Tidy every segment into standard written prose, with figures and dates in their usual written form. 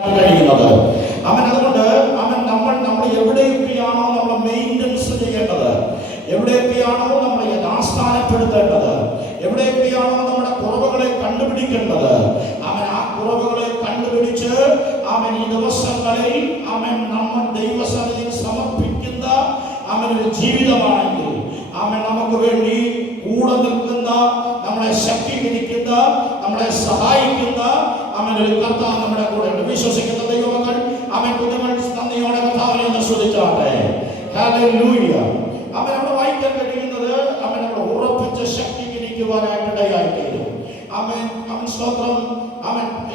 കഴിയുന്നത്. അവൻ അതുകൊണ്ട് നമ്മൾ എവിടെയൊക്കെയാണോ നമ്മൾ മെയിൻ്റനൻസ് ചെയ്യേണ്ടത്, എവിടെയൊക്കെയാണോ നമ്മൾ യഥാസ്ഥാനപ്പെടുത്തേണ്ടത്, എവിടെയൊക്കെയാണോ നമ്മുടെ കുറവുകളെ കണ്ടുപിടിക്കേണ്ടത്, അവൻ ആ കുറവുകളെ കണ്ടുപിടിച്ച് അവൻ ഈ ദിവസങ്ങളിൽ നമ്മൾ ദൈവസന്നിധിയിൽ സമർപ്പിക്കുന്ന ഒരു ജീവിതമാണെങ്കിൽ അവൻ നമുക്ക് വേണ്ടി കൂടെ നിൽക്കുന്ന, നമ്മളെ ശക്തീകരിക്കുന്ന, നമ്മളെ സഹായിക്കുന്ന ഒരു കർത്താവ് നമ്മുടെ കൂടെ ഉണ്ട്. വിശ്വസിക്കുന്ന ദൈവമക്കൾ കുഞ്ഞുങ്ങൾ നന്ദിയോടെ കർത്താവിനെ ഒന്ന് സ്തുതിച്ചാട്ടെ. ഹല്ലേലൂയ. അവിടെ വായിക്കാൻ കഴിയുന്നത് നമ്മളെ ഉറപ്പിച്ച് ശക്തീകരിക്കുവാനായിട്ടിടയായിത്തീരും. സ്തോത്രം.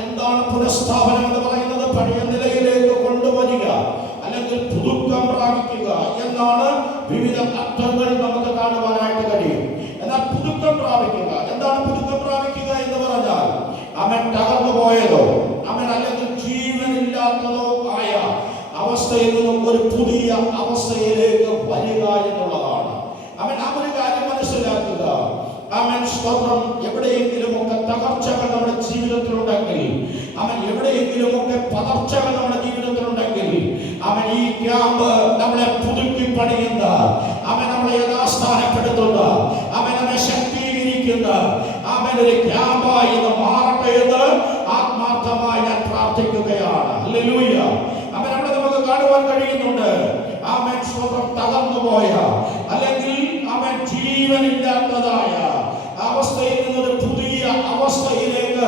എന്താണ് പുനഃസ്ഥാപനം എന്ന് പറയുന്നത്? പഴയ നിലയിലേക്ക് കൊണ്ടുവരിക അല്ലെങ്കിൽ പുതുക്കം പ്രാപിക്കുക എന്നാണ് വിവിധ അർത്ഥങ്ങൾ നമുക്ക് കാണുവാനായിട്ട് കഴിയും. എന്നാൽ പുതുക്കം പ്രാപിക്കുക, എന്താണ് പുതുക്കം പ്രാപിക്കുക എന്ന് പറഞ്ഞാൽ തകർന്നു പോയതോ അല്ലെങ്കിൽ ജീവനില്ലാത്തതോ ആയ അവസ്ഥയിൽ നിന്നും ഒരു പുതിയ അവസ്ഥയിലേക്ക് വരിക എന്നുള്ളതാണ്. ഒരു കാര്യം മനസ്സിലാക്കുക. സ്തോത്രം. എവിടെയെങ്കിലുമൊക്കെ തകർച്ചകൾ നമ്മുടെ ജീവിതത്തിലുണ്ടെങ്കിൽ, എവിടെയെങ്കിലുമൊക്കെ പതർച്ചകൾ നമ്മുടെ ജീവിതത്തിലുണ്ടെങ്കിൽ, ഈ ക്യാമ്പ് നമ്മളെ പുതുക്കി പണിയുന്ന, നമ്മളെ യഥാസ്ഥാനപ്പെടുത്തുന്ന, നമ്മെ ശക്തീകരിക്കുന്ന ഒരു ക്യാമ്പായി ഇത് മാറട്ടെ എന്ന് ആത്മാർത്ഥമായി ഞാൻ പ്രാർത്ഥിക്കുകയാണ്. ഹല്ലേലൂയ. അവിടെ നമുക്ക് കാണുവാൻ കഴിയുന്നുണ്ട്. സ്തോത്രം. തകർന്നു പോയ അല്ലെങ്കിൽ ജീവനില്ലാത്തതായ അവസ്ഥയിൽ നിന്നൊരു പുതിയ അവസ്ഥയിലേക്ക്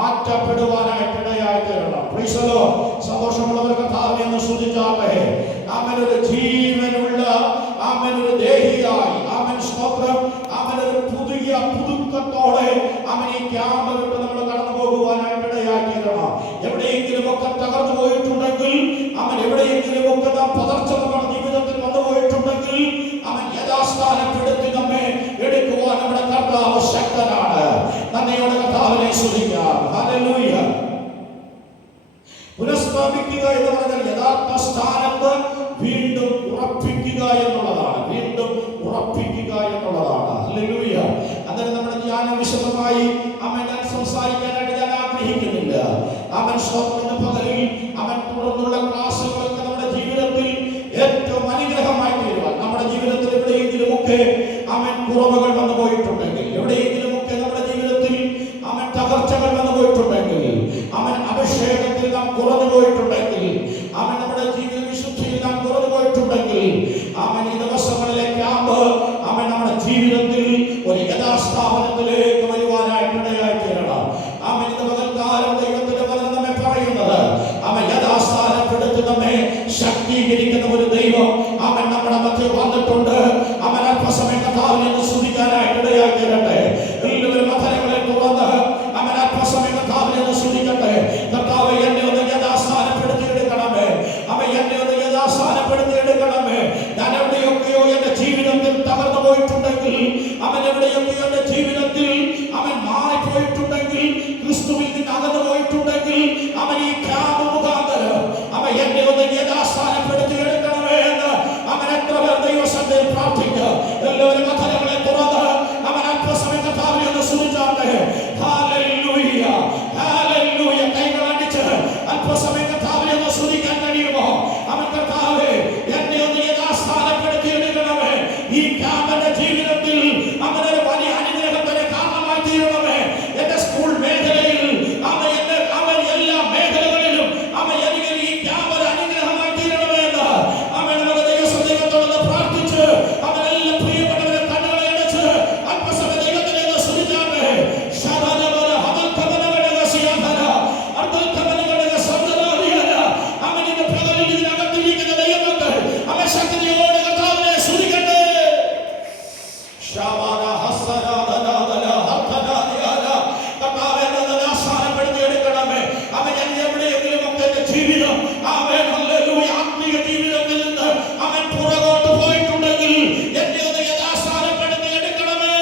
മാറ്റപ്പെടുവാനായിട്ടിടയായി തീരണം. സന്തോഷമുള്ളവർ കർത്താവിനെ ഒന്ന് സ്തുതിച്ചാട്ടെ. ഒരു ജീവനുള്ള ഒരു ദേഹിയായി സ്തോത്രം. ഒരു പുതിയ പുതുക്കത്തോടെ ഈ ക്യാമ്പ് വിട്ട് നമ്മൾ കടന്നു പോകുവാനായിട്ടിടയായി തീരണം. എവിടെയെങ്കിലുമൊക്കെ തകർന്നു പോയിട്ടുണ്ടെങ്കിൽ, എവിടെയെങ്കിലുമൊക്കെ പതർച്ച നമ്മുടെ ജീവിതത്തിൽ വന്നു പോയിട്ടുണ്ടെങ്കിൽ, യഥാസ്ഥാനപ്പെടുത്തി നമ്മെ എടുക്കുവാൻ നമ്മുടെ കർത്താവ് ശക്തനാണ്. നന്ദിയോടെ കർത്താവിനെ സ്തുതിക്കാം. ഹല്ലേലൂയ. പുനഃസ്ഥാപിക്കുക എന്ന് പറഞ്ഞാൽ യഥാർത്ഥ സ്ഥാനത്ത് വീണ്ടും ഉറപ്പിക്കുക എന്നുള്ളതാണ്. വീണ്ടും ഉറപ്പിക്കുക എന്നുള്ളതാണ്. ഹല്ലേലൂയ. അന്നേരം നമ്മുടെ ധ്യാനം വിശദമായി ഞാൻ സംസാരിക്കാനായിട്ട് ഞാൻ ആഗ്രഹിക്കുന്നില്ല. സ്തോത്രത്തിന്റെ പകലിൽ തുടർന്നുള്ള ക്ലാസ്സുകളൊക്കെ നമ്മുടെ ജീവിതത്തിൽ ഏറ്റവും അനുഗ്രഹമായി തീരുവാൻ, നമ്മുടെ ജീവിതത്തിൽ എവിടെയെങ്കിലുമൊക്കെ കുറവുകൾ വന്നു പോയിട്ടുണ്ടെങ്കിൽ, എവിടെയെങ്കിലുമൊക്കെ നമ്മുടെ ജീവിതത്തിൽ തകർച്ചകൾ വന്നു പോയിട്ടുണ്ടെങ്കിൽ, അഭിഷേകത്തിൽ നാം കുറഞ്ഞു പോയിട്ടുണ്ടെങ്കിൽ, നമ്മുടെ ജീവിത വിശുദ്ധിയിൽ നാം കുറഞ്ഞു പോയിട്ടുണ്ടെങ്കിൽ, ഈ ദിവസങ്ങളിലെ ക്യാമ്പ് നമ്മുടെ ജീവിതത്തിൽ ഒരു യഥാസ്ഥാപനത്തിലേക്ക് വരുവാനായിട്ടിടയായി തീരണം. ഇന്ന് പകൽക്കാലം ദൈവത്തിന്റെ വചനം നമ്മെ പറയുന്നത് യഥാസ്ഥാനപ്പെടുത്തി നമ്മെ ശക്തീകരിക്കുന്ന ഒരു ദൈവം നമ്മുടെ മധ്യ വന്നിട്ടുണ്ട്. അല്പസമയം കർത്താവിനെ സ്തുതിക്കാനായിട്ടിടയായി തീരട്ടെ. എല്ലാവരും മഥനങ്ങളെ തുറന്ന് അല്പസമയം കർത്താവിനെ സ്തുതിക്കട്ടെ. കർത്താവ് എന്നെ ഒന്ന് യഥാസ്ഥാനപ്പെടുത്തി എടുക്കണമേ. എന്നെ ഒന്ന് യഥാസ്ഥാനപ്പെടുത്തി എടുക്കണമേ. ഞാൻ എവിടെയൊക്കെയോ എന്റെ ജീവിതത്തിൽ തകർന്നു പോയിട്ടുണ്ടെങ്കിൽ, എവിടെയൊക്കെയോ എന്റെ ജീവിതത്തിൽ മാറിപ്പോയിട്ടുണ്ടെങ്കിൽ, ക്രിസ്തുവിൽ നിന്ന് അകന്നു പോയിട്ടുണ്ടെങ്കിൽ, ഈ ക്യാമ്പ് മുഖാന്തരം എന്നെ ഒന്ന് യഥാസ്ഥാനപ്പെടുത്തി എടുക്കണമേ എന്ന് എത്ര പേർ ദൈവസന്നിധിയിൽ പ്രാർത്ഥിക്കുക. എല്ലാവരും മഥനങ്ങളെ തുറന്ന് അല്പസമയം കർത്താവിനെ ഒന്ന് സ്തുതിച്ചാട്ടെ. ഹല്ലേലൂയ. ഹല്ലേലൂയ. കൈകൾ അടിച്ച് അല്പസമയം കർത്താവിനെ ഒന്ന് സ്തുതിക്കാൻ കഴിയുമോ? കർത്താവേ, എന്നെ ഒന്ന് യഥാസ്ഥാനപ്പെടുത്തി എടുക്കണമേ. ഈ ക്യാമ്പിന്റെ ജീവിതത്തിൽ ഒരു വലിയ അനുഗ്രഹത്തിന് കാരണമായി തീരണമേ. എന്റെ സ്കൂൾ മേഖലയിൽ എല്ലാ മേഖലകളിലും എനിക്ക് ഈ ക്യാമ്പ് ഒരു അനുഗ്രഹമായി തീരണമേ എന്ന് നമ്മുടെ ദൈവസന്നിധിയോട് പ്രാർത്ഥിച്ച് എല്ലാ പ്രിയപ്പെട്ടവരെ കണ്ണുകളെ അടച്ച് അല്പസമയം ദൈവത്തിനെ ഒന്ന് സ്തുതിച്ചാട്ടെ. ശക്തിയോടെ കർത്താവിനെ സ്തുതിക്കട്ടെ. ജീവിതം ആത്മീയ ജീവിതത്തിൽ നിന്ന് പുറകോട്ട് പോയിട്ടുണ്ടെങ്കിൽ എന്നെ ഒന്ന് യഥാസ്ഥാനപ്പെടുത്തി എടുക്കണമേ.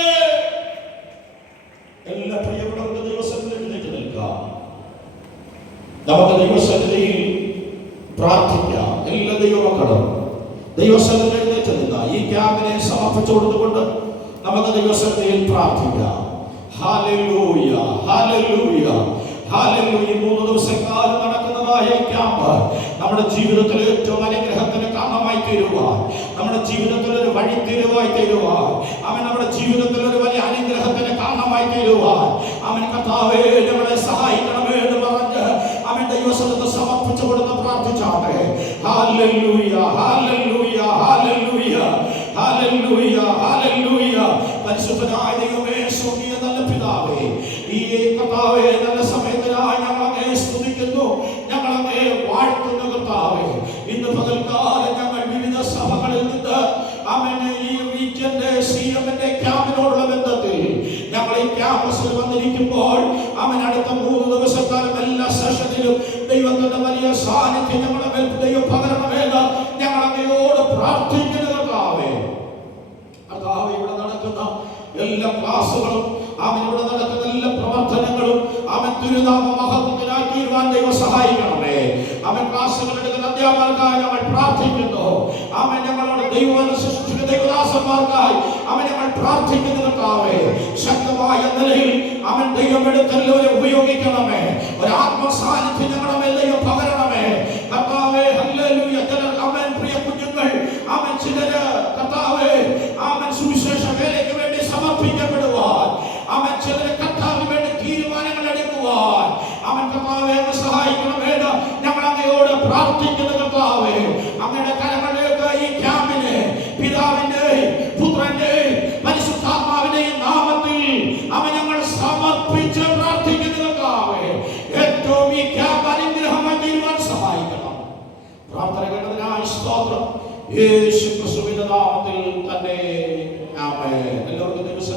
എല്ലാ പ്രിയപ്പെട്ടവർക്ക് ദൈവസന്നിധിയിൽ എഴുന്നേറ്റ് നിൽക്കാം. നമുക്ക് ദൈവസന്നിധിയിൽ പ്രാർത്ഥിക്കാം. എല്ലാ ദൈവമക്കളും ദൈവസന്നിധിയിൽ എഴുന്നേറ്റ് നിൽക്കാം. ഈ ക്യാമ്പിനെ സമർപ്പിച്ചു കൊടുത്തുകൊണ്ട് നമുക്ക് ദൈവസന്നിധിയിൽ പ്രാർത്ഥിക്കാം. ഹല്ലേലൂയ. ഹല്ലേലൂയ. ഹല്ലേലൂയ. 3 ദിവസക്കാലം നടക്കും നടക്കുന്നതായ ക്യാമ്പ് നമ്മുടെ ജീവിതത്തിൽ ഏറ്റവും അനുഗ്രഹത്തിന് കാരണമായി തീരുവാൻ, നമ്മുടെ ജീവിതത്തിൽ ഒരു വഴിത്തിരിവായി തീരുവാൻ, അവൻ നമ്മുടെ ജീവിതത്തിൽ ഒരു വലിയ അനുഗ്രഹത്തിന് കാരണമായി തീരുവാൻ അവൻ കർത്താവേ ഞങ്ങളെ സഹായിക്കണമേ എന്ന് പറഞ്ഞ് അവൻ ദൈവസന്നിധിയിൽ സമർപ്പിച്ചു കൊടുത്ത് പ്രാർത്ഥിച്ചാട്ടെ. Hallelujah, hallelujah, hallelujah, hallelujah, hallelujah. പരിശുദ്ധനായ ദൈവമേ, സ്വർഗ്ഗീയ നല്ല പിതാവേ, ഈ കർത്താവേ നല്ല സമയത്തിനായി ഞങ്ങളെ സ്തുതിക്കുന്നു, ഞങ്ങളെ വാഴ്ത്തുന്നു കർത്താവേ. ഇന്ന് പകൽക്കാലം ഞങ്ങൾ വിവിധ സഭകളിൽ നിന്ന് അവനെ ഈ റീജിയന്റെ സിഎമ്മിന്റെ ക്യാമ്പിനോടുള്ള ബന്ധത്തിൽ ഞങ്ങൾ ഈ ക്യാമ്പസിൽ വന്നിരിക്കുമ്പോൾ അവൻ അടുത്ത 3 ദിവസക്കാലം എല്ലാ സെഷനിലും ദൈവത്തിന്റെ വലിയ സാന്നിധ്യം ഞങ്ങളുടെ മേൽ ദൈവം പകരണമെന്ന് ഞങ്ങൾ അങ്ങയോട് പ്രാർത്ഥിക്കുന്നു കർത്താവേ. കർത്താവേ, ഇവിടെ നടക്കുന്ന എല്ലാ ക്ലാസുകളും അവൻ ഇവിടെ നടക്കുന്ന എല്ലാ പ്രവർത്തനങ്ങളും അവൻ തിരുനാമ മഹത്വത്തിനായി തീരുവാൻ ദൈവം സഹായിക്കണമേ. അവൻ ക്ലാസുകൾ എടുക്കുന്ന അധ്യാപകർക്കായി നമ്മൾ പ്രാർത്ഥിക്കുന്നു. അവൻ ഞങ്ങളോട് ദൈവസൃഷ്ടിക ദൈവദാസന്മാർക്കായി അവൻ ഞങ്ങൾ പ്രാർത്ഥിക്കുന്നു കർത്താവേ. ശക്തമായ നിലയിൽ അവൻ ദൈവം എടുത്തെല്ലാവരും ഉപയോഗിക്കണമേ. ഒരു ആത്മസാന്നിധ്യം ഞങ്ങളുടെ മേൽ ദൈവം പകരണമേ കർത്താവേ. ഹല്ലേലൂയ. അവൻ പ്രിയ കുഞ്ഞുങ്ങൾ അവൻ ചിലര് കർത്താവേ അവൻ സുവിശേഷ വേലയ്ക്ക് വേണ്ടി സമർപ്പിക്കപ്പെടുവാൻ, അവൻ ചിലരെ കർത്താവിന് വേണ്ടി തീരുമാനങ്ങൾ എടുക്കുവാൻ അവൻ കർത്താവേ സഹായിക്കണമെന്ന് ഞങ്ങൾ അങ്ങയോട് പ്രാർത്ഥിക്കുന്നു കർത്താവേ. അങ്ങയുടെ കരങ്ങളിലേക്ക് ഈ ക്യാമ്പിനെ പിതാവിന്റെയും പുത്രന്റെയും പരിശുദ്ധാത്മാവിന്റെയും നാമത്തിൽ അവൻ ഞങ്ങൾ സമർപ്പിച്ച് പ്രാർത്ഥിക്കുന്നു കർത്താവേ. ഏറ്റവും ഈ ക്യാമ്പ് അനുഗ്രഹമായി തീരുവാൻ സഹായിക്കണം. പ്രാർത്ഥന കേട്ടതിനായി സ്തോത്രം. യേശു ക്രിസ്തുവിന്റെ നാമത്തിൽ തന്നെ ആമേൻ. എല്ലാവർക്കും ദിവസം